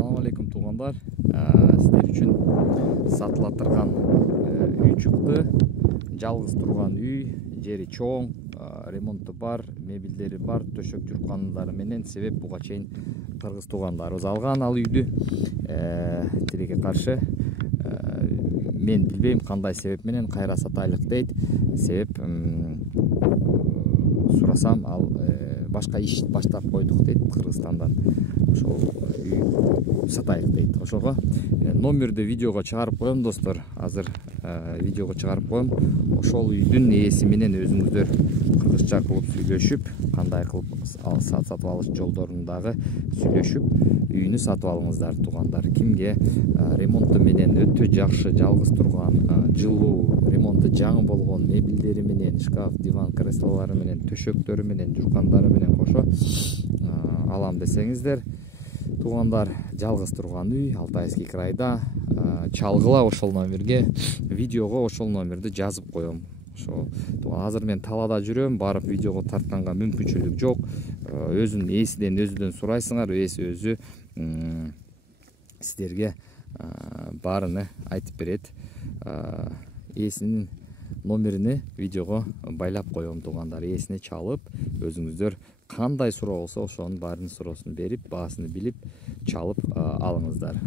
Assalamu алейкум туугандар. Сиздер үчүн сатыла турган үй чыкты. Жалгыз турган үй, жери чоң, ремонту бар, мебелдери бар, төшөк журкандары менен. Себеп буга чейин кыргыз туугандарыбыз алган ал үйдү. Тилекке каршы мен билбейм кандай себеп менен кайра сатайлык дейт. Себеп сурасам ал башка иш баштап койдук дейт Кыргызстандан. Ошол үй сатайлык дейт. Ошого номерди видеого чыгарып коем достор. Азыр видеого чыгарып коем. Ошол үйдүн ээси менен өзүңүздөр кыргызча кылып сүйлөшүп, кандай кылып сатып алыш жолдорун дагы сүйлөшүп, үйүнү сатып алыңыздар туугандар. Кимге ремонту менен өтө жакшы, жалгыз турган, жылуу, ремонту жаңы болгон мебелдери менен, шкаф, диван, креслолору менен, төшөктөрү менен, журкандары менен кошо алам десеңиздер, туугандар, жалгыз турган үй Алтайский крайда. Чалгыла ошол номерге, видеого ошол номерди жазып коем. Ошо азыр мен талаада жүрөм, барып видеого тартканга мүмкүнчүлүк жок. Өзүнүн ээсиден сурайсыңар, ээси өзү сиздерге баарыны айтып берет. Ээсинин номерини видеого байлап коем туугандар. Ээсине чалып, өзүңүздөр кандай суроо болсо ошонун баарын суроосун берип, баасын билип чалып алыңыздар.